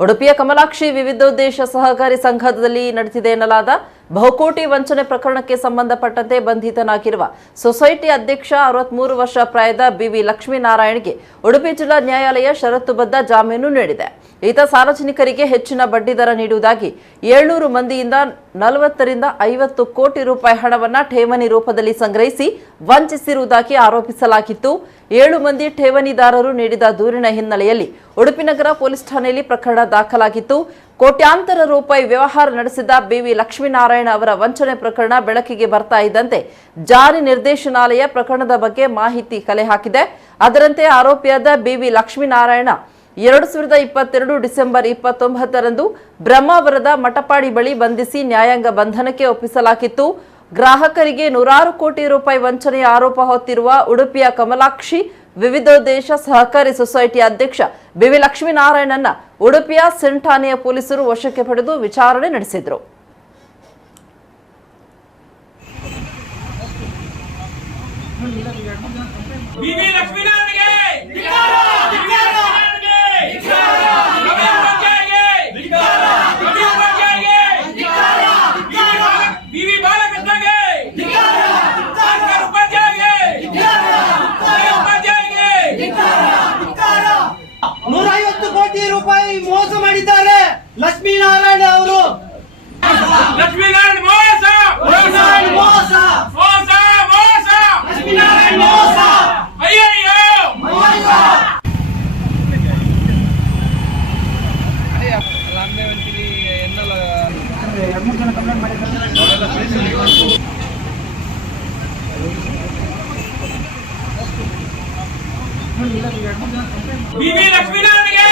ಉಡುಪಿಯ ಕಮಲಾಕ್ಷಿ ವಿವಿಧೋದ್ದೇಶ ಸಹಕಾರಿ ಸಂಘದಲ್ಲಿ ನಡೆದಿದೆ ಎನ್ನಲಾದ ಬಹುಕೋಟಿ ವಂಚನೆ ಪ್ರಕರಣಕ್ಕೆ ಸಂಬಂಧಪಟ್ಟಂತೆ ಬಂಧಿತನಾಗಿರುವ ಸೊಸೈಟಿ ಅಧ್ಯಕ್ಷ 63 ವರ್ಷ ಪ್ರಾಯದ ಬಿವಿ ಲಕ್ಷ್ಮೀನಾರಾಯಣ್ಗೆ ಉಡುಪಿ ಜಿಲ್ಲಾ ನ್ಯಾಯಾಲಯ ಷರತ್ತುಬದ್ಧ ಜಾಮೀನು ನೀಡಿದೆ. ಈತ ಸಾರ್ವಜನಿಕರಿಗೆ ಹೆಚ್ಚಿನ ಬಡ್ಡಿದರ ನೀಡುವುದಾಗಿ 700 ಮಂದಿಯಿಂದ 40 ರಿಂದ 50 ಕೋಟಿ ರೂಪಾಯಿ ಹಣವನ್ನು ಠೇವಣಿ ರೂಪದಲ್ಲಿ ಸಂಗ್ರಹಿಸಿ ವಂಚಿಸಿರುವುದಾಗಿ ಆರೋಪಿಸಲಾಗಿತ್ತು. 7 ಮಂದಿ ಠೇವಣಿದಾರರು ನೀಡಿದ ದೂರಿನ ಹಿನ್ನೆಲೆಯಲ್ಲಿ ಉಡುಪಿ ನಗರ ಪೊಲೀಸ್ ಠಾಣೆಯಲ್ಲಿ ಪ್ರಕರಣ ದಾಖಲಾಗಿತ್ತು. ಕೋಟ್ಯಾಂತರ ರೂಪಾಯಿ ವ್ಯವಹಾರ ನಡೆಸಿದ ಬಿವಿ ಲಕ್ಷ್ಮೀನಾರಾಯಣ ಅವರ ವಂಚನೆ ಪ್ರಕರಣ ಬೆಳಕಿಗೆ ಬರ್ತಾ ಇದ್ದಂತೆ ಜಾರಿ ನಿರ್ದೇಶನಾಲಯ ಪ್ರಕರಣದ ಬಗ್ಗೆ ಮಾಹಿತಿ ಕಲೆ ಹಾಕಿದೆ. ಅದರಂತೆ ಆರೋಪಿಯಾದ ಬಿವಿ ಲಕ್ಷ್ಮೀನಾರಾಯಣ 2022 ಡಿಸೆಂಬರ್ 29ರಂದು ಬ್ರಹ್ಮಾವರದ ಮಟಪಾಡಿ ಬಳಿ ಬಂಧಿಸಿ ನ್ಯಾಯಾಂಗ ಬಂಧನಕ್ಕೆ ಒಪ್ಪಿಸಲಾಗಿತ್ತು. ಗ್ರಾಹಕರಿಗೆ 100 ಕೋಟಿ ರೂಪಾಯಿ ವಂಚನೆಯ ಆರೋಪ ಹೊತ್ತಿರುವ ಉಡುಪಿಯ ಕಮಲಾಕ್ಷಿ ವಿವಿಧೋದ್ದೇಶ ಸಹಕಾರಿ ಸೊಸೈಟಿ ಅಧ್ಯಕ್ಷ ಬಿವಿ ಲಕ್ಷ್ಮೀನಾರಾಯಣನ್ನ ಉಡುಪಿಯ ಸೆಂಟ್ ಠಾಣೆಯ ಪೊಲೀಸರು ವಶಕ್ಕೆ ಪಡೆದು ವಿಚಾರಣೆ ನಡೆಸಿದರು. ಕೋಟಿ ರೂಪಾಯಿ ಮೋಸ ಮಾಡಿದ್ದಾರೆ ಲಕ್ಷ್ಮೀನಾರಾಯಣ ಅವರು. ಲಕ್ಷ್ಮೀನಾರಾಯಣ ಮೋಸ ಮೋಸ ಮೋಸ ಮೋಸ ಲಕ್ಷ್ಮೀನಾರಾಯಣ ಮೋಸ. ಅಯ್ಯಯ್ಯೋ ಬಿವಿ ಲಕ್ಷ್ಮೀನಾರಾಯಣಗೆ